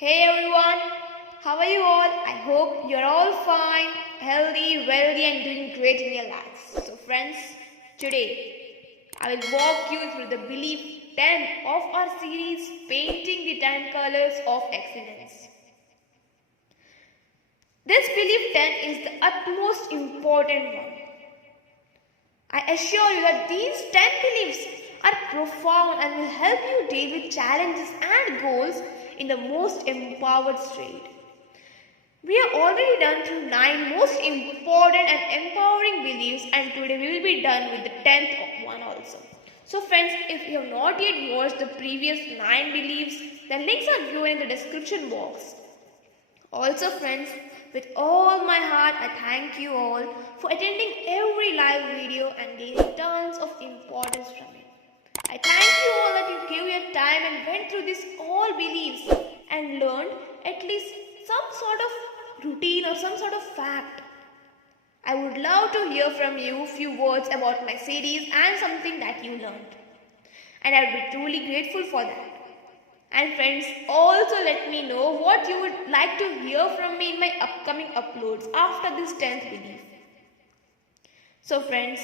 Hey everyone, how are you all? I hope you're all fine, healthy, wealthy, and doing great in your lives. So, friends, today I will walk you through the belief 10 of our series Painting the 10 Colors of Excellence. This belief 10 is the utmost important one. I assure you that these 10 beliefs are profound and will help you deal with challenges and goals in the most empowered state. We have already done through 9 most important and empowering beliefs, and today we will be done with the 10th one also. So friends, if you have not yet watched the previous 9 beliefs, the links are given in the description box. Also friends, with all my heart I thank you all for attending every live video and gaining tons of importance from it. I thank you all that you gave your time and went through these all beliefs and learned at least some sort of routine or some sort of fact. I would love to hear from you few words about my series and something that you learned. And I would be truly grateful for that. And friends, also let me know what you would like to hear from me in my upcoming uploads after this 10th belief. So friends,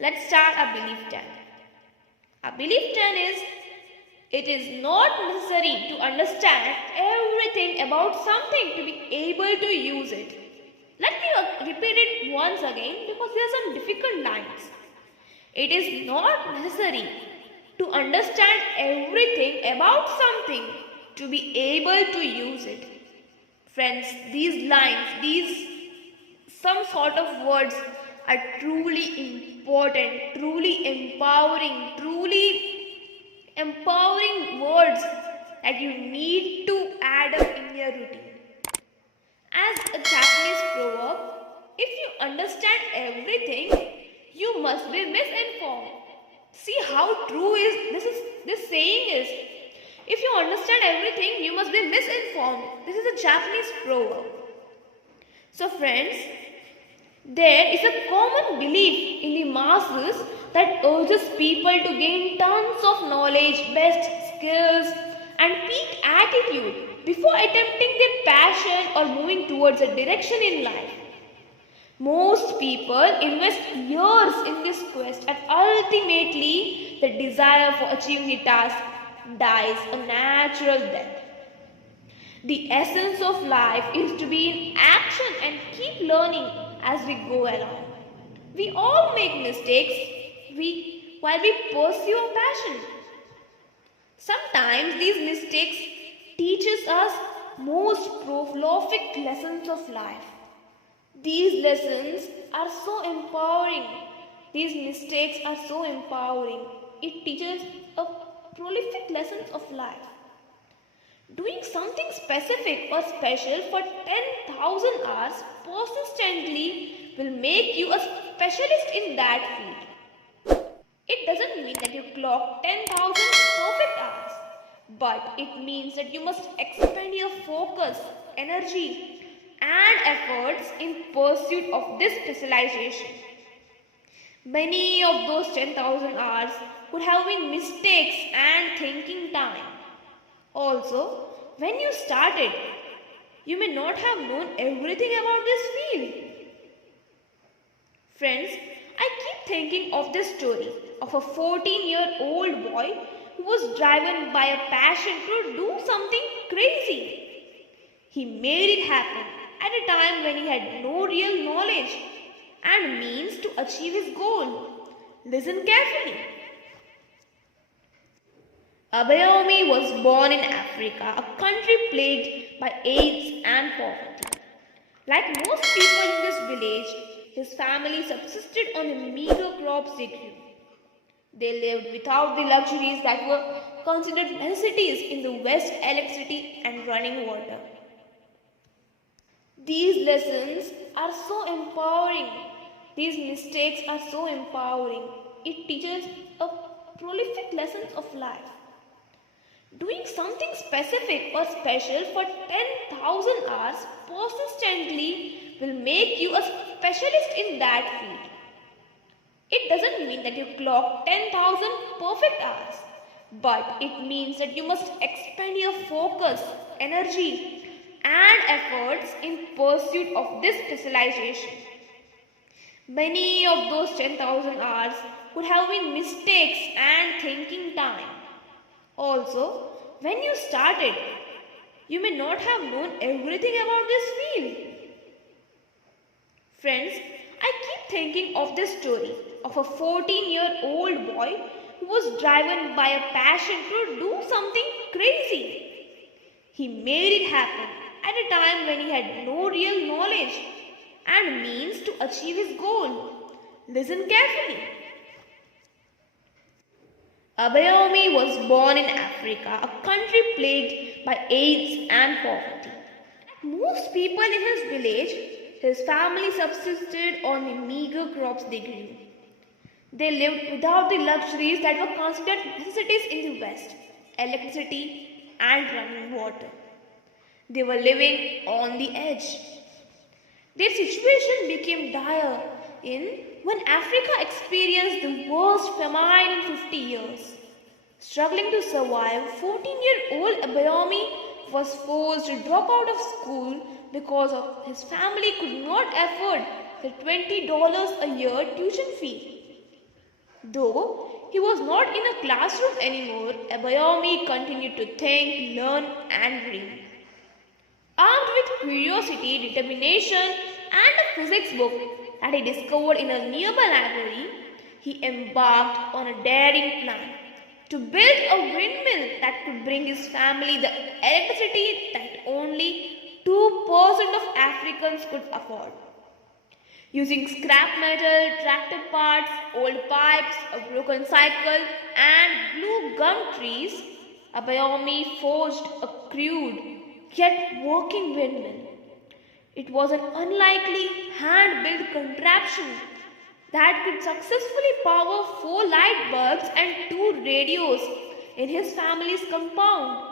let's start our belief 10. Our belief 10 is, it is not necessary to understand everything about something to be able to use it. Let me repeat it once again because there are some difficult lines. It is not necessary to understand everything about something to be able to use it. Friends, these lines, some sort of words are truly important, truly empowering words that you need to add up in your routine. As a Japanese proverb, if you understand everything, you must be misinformed. See how true this saying is. If you understand everything, you must be misinformed. This is a Japanese proverb. So friends, there is a common belief in the masses that urges people to gain tons of knowledge, best skills, and peak attitude before attempting their passion or moving towards a direction in life. Most people invest years in this quest, and ultimately the desire for achieving the task dies a natural death. The essence of life is to be in action and keep learning as we go along. We all make mistakes while we pursue our passion. Sometimes these mistakes teaches us most prolific lessons of life. These lessons are so empowering. These mistakes are so empowering. It teaches a prolific lessons of life. Doing something specific or special for 10,000 hours persistently will make you a specialist in that field. It doesn't mean that you clock 10,000 perfect hours, but it means that you must expend your focus, energy, and efforts in pursuit of this specialization. Many of those 10,000 hours would have been mistakes and thinking time. Also, when you started, you may not have known everything about this field. Friends, I keep thinking of this story of a 14-year-old boy who was driven by a passion to do something crazy. He made it happen at a time when he had no real knowledge and means to achieve his goal. Listen carefully. Abayomi was born in Africa, a country plagued by AIDS and poverty. Like most people in this village, his family subsisted on the meager crops they grew. They lived without the luxuries that were considered necessities in the West: electricity and running water. These lessons are so empowering. These mistakes are so empowering. It teaches a prolific lessons of life. Doing something specific or special for 10,000 hours persistently will make you a specialist in that field. It doesn't mean that you clock 10,000 perfect hours, but it means that you must expend your focus, energy, and efforts in pursuit of this specialization. Many of those 10,000 hours would have been mistakes and thinking time. Also, when you started, you may not have known everything about this field. Friends, I keep thinking of this story of a 14-year-old boy who was driven by a passion to do something crazy. He made it happen at a time when he had no real knowledge and means to achieve his goal. Listen carefully. Abayomi was born in Africa, a country plagued by AIDS and poverty. Like most people in his village, his family subsisted on the meager crops they grew. They lived without the luxuries that were considered necessities in the West: electricity and running water. They were living on the edge. Their situation became dire when Africa experienced the worst famine in 50 years. Struggling to survive, 14-year-old Abayomi was forced to drop out of school because his family could not afford the $20 a year tuition fee. Though he was not in a classroom anymore, Abayomi continued to think, learn, and dream. Armed with curiosity, determination, and a physics book that he discovered in a nearby library, he embarked on a daring plan to build a windmill that could bring his family the electricity that only 2% of Africans could afford. Using scrap metal, tractor parts, old pipes, a broken cycle, and blue gum trees, Abayomi forged a crude yet working windmill. It was an unlikely hand-built contraption that could successfully power 4 light bulbs and 2 radios in his family's compound.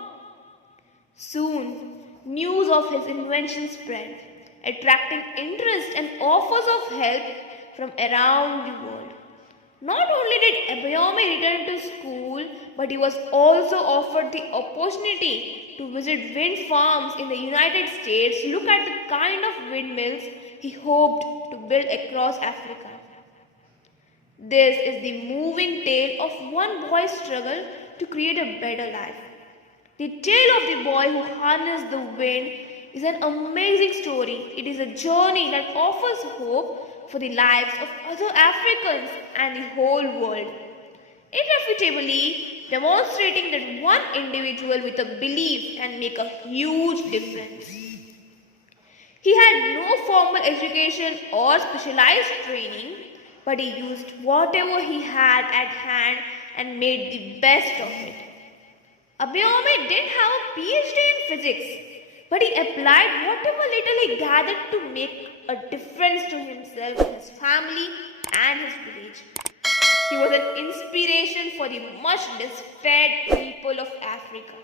Soon, news of his invention spread, attracting interest and offers of help from around the world. Not only did Abayomi return to school, but he was also offered the opportunity to visit wind farms in the United States to look at the kind of windmills he hoped to build across Africa. This is the moving tale of one boy's struggle to create a better life. The tale of the boy who harnessed the wind is an amazing story. It is a journey that offers hope for the lives of other Africans and the whole world, irrefutably demonstrating that one individual with a belief can make a huge difference. He had no formal education or specialized training, but he used whatever he had at hand and made the best of it. Abayomi didn't have a PhD in physics, but he applied whatever little he gathered to make a difference to himself, his family, and his village. He was an inspiration for the much despaired people of Africa.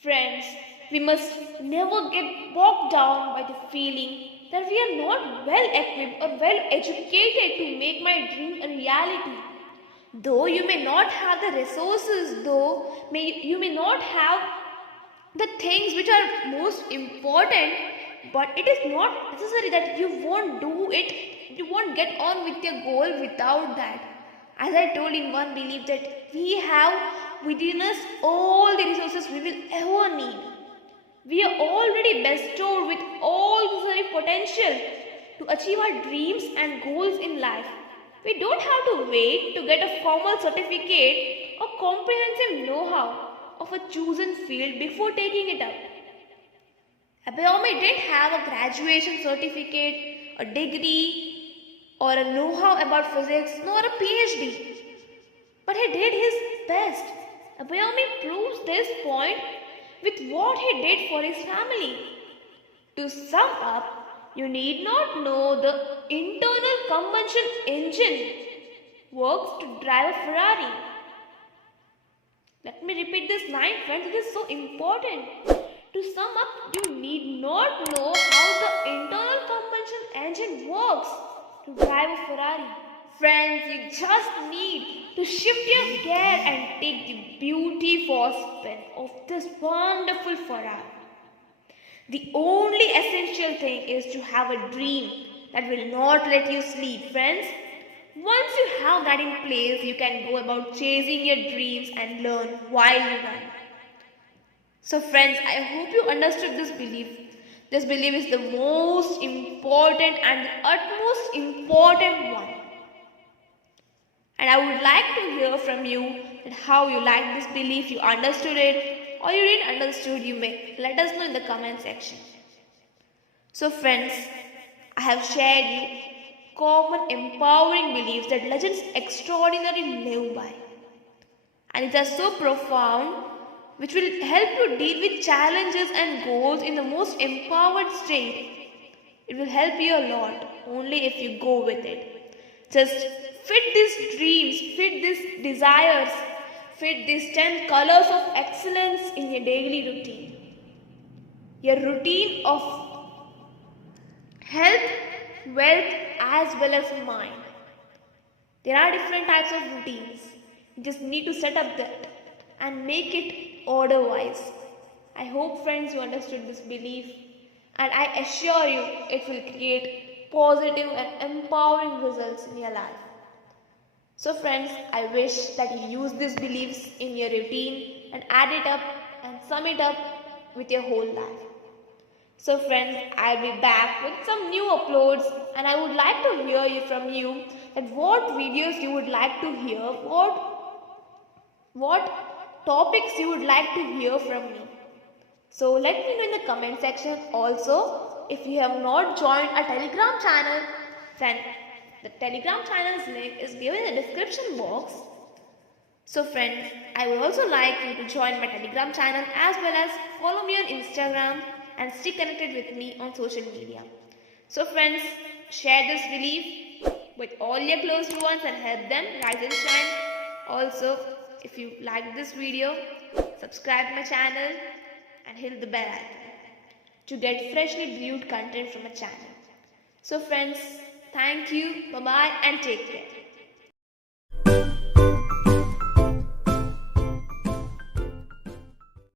Friends, we must never get bogged down by the feeling that we are not well equipped or well educated to make my dream a reality. Though you may not have the resources, you may not have the things which are most important, but it is not necessary that you won't do it, you won't get on with your goal without that. As I told in one belief that we have within us all the resources we will ever need. We are already bestowed with all the potential to achieve our dreams and goals in life. We don't have to wait to get a formal certificate or comprehensive know-how of a chosen field before taking it up. Abayomi didn't have a graduation certificate, a degree, or a know-how about physics, nor a PhD. But he did his best. Abayomi proves this point with what he did for his family. To sum up, you need not know the internal combustion engine works to drive a Ferrari. Let me repeat this line, friends, it is so important. To sum up, you need not know how the internal combustion engine works to drive a Ferrari. Friends, you just need to shift your gear and take the beautiful spin of this wonderful Ferrari. The only essential thing is to have a dream that will not let you sleep, friends. Once you have that in place, you can go about chasing your dreams and learn while you run. So, friends, I hope you understood this belief. This belief is the most important and the utmost important one. And I would like to hear from you that how you like this belief, you understood it, or you didn't understood, you may let us know in the comment section. So friends, I have shared you common empowering beliefs that legends extraordinarily live by. And it is so profound, which will help you deal with challenges and goals in the most empowered state. It will help you a lot only if you go with it. Just fit these dreams, fit these desires, fit these 10 colors of excellence in your daily routine. Your routine of health, wealth, as well as mind. There are different types of routines. You just need to set up that and make it order-wise. I hope, friends, you understood this belief, and I assure you it will create positive and empowering results in your life. So friends, I wish that you use these beliefs in your routine and add it up and sum it up with your whole life. So friends, I'll be back with some new uploads, and I would like to hear from you that what videos you would like to hear, what topics you would like to hear from me. So let me know in the comment section. Also, if you have not joined a Telegram channel, then the Telegram channel's link is given in the description box. So friends, I would also like you to join my Telegram channel as well as follow me on Instagram and stay connected with me on social media. So friends, share this belief with all your close ones and help them rise and shine. Also, if you like this video, subscribe to my channel and hit the bell icon to get freshly brewed content from my channel. So friends, thank you, bye bye and take care.